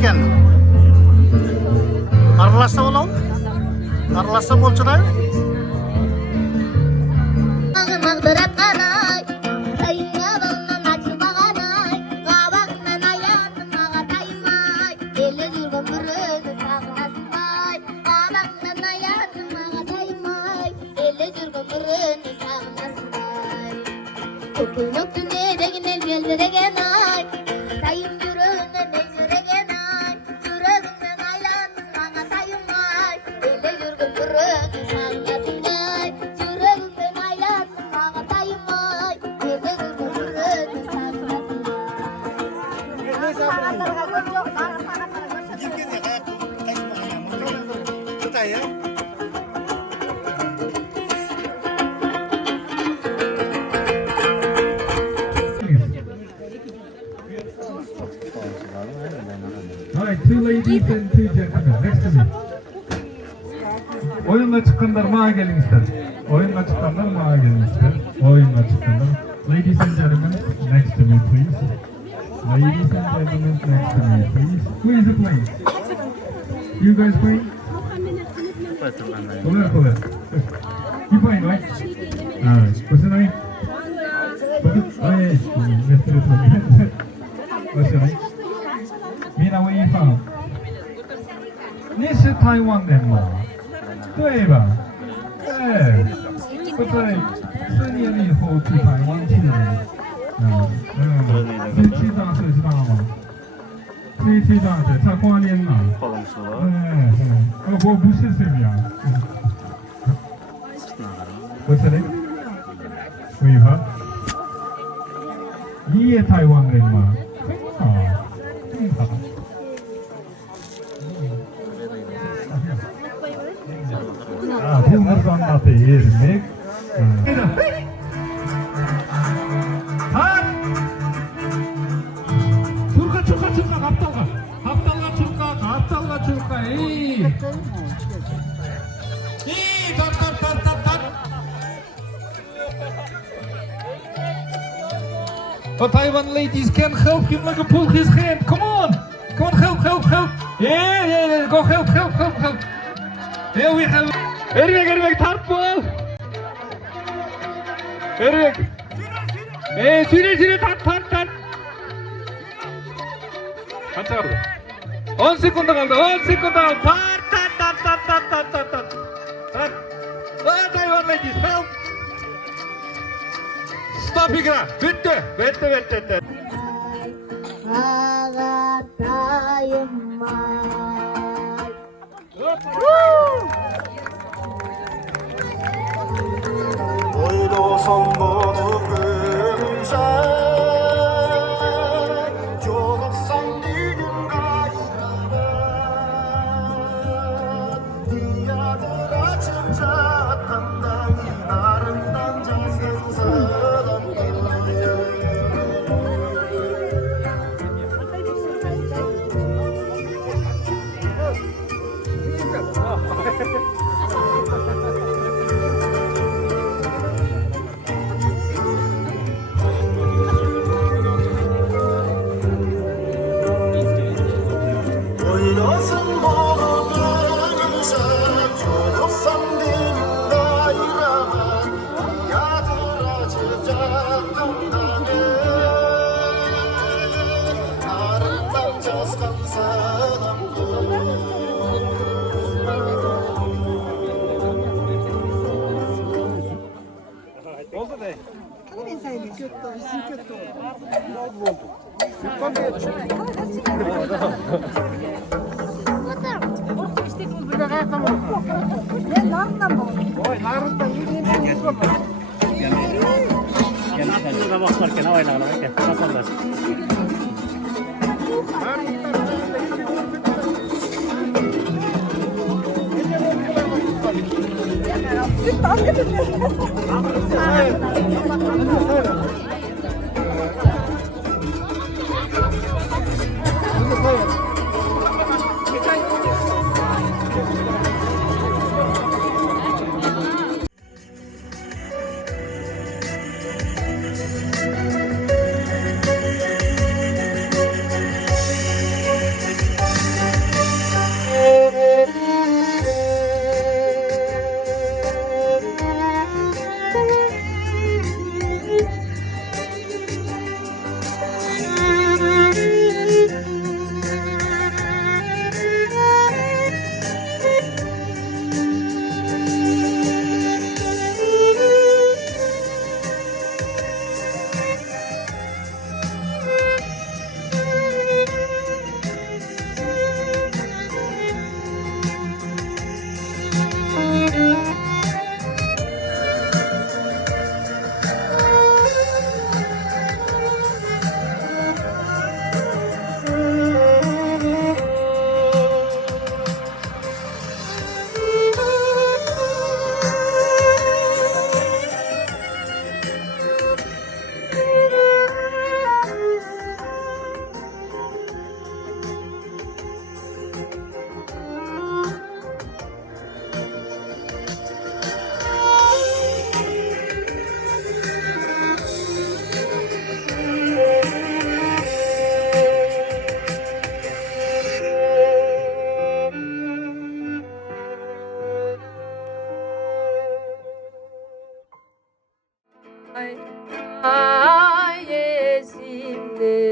ekan. Aralashsa bo'ladimi? Aralashsa bo'lchiday. Alright, two ladies and two gentlemen. Next to me. Oyunla çıkanlar mağa gelin ister. Oyunla çıkanlar mağa gelin ister. Oyunla çıkanlar. Ladies and gentlemen, next to me please. Ladies and gentlemen, next to me please. Who is playing? You guys playing? Color. You playing, right? Alright. What's your name? Oh yeah. What's your name? Mina, where you from? 你是台湾人吗？对吧？对，不对，4年以后去台湾去了。去大学知道吗？去大学，才8年嘛。我不是这样。What's your name? Where you from? 你也台湾人吗？好。Bunlardan da yermek. Çurka, kaptalga çurka, iyi. İyi, tat. Oh, Taiwan ladies can help him like a pull his hand. Come on, help. Yeah, go help. Here we have. Erik, tartma. Erik. Süre, tat. Kaç kaldı? 10 sekunda kaldı. Tat. Oh, Taiwan ladies, help. Stop ikra. Bitti. 오히려 선보는 근사 조각상 니는가 이라면 네 아들아 진짜 담당이 아름다운 자세상 사람 Ay,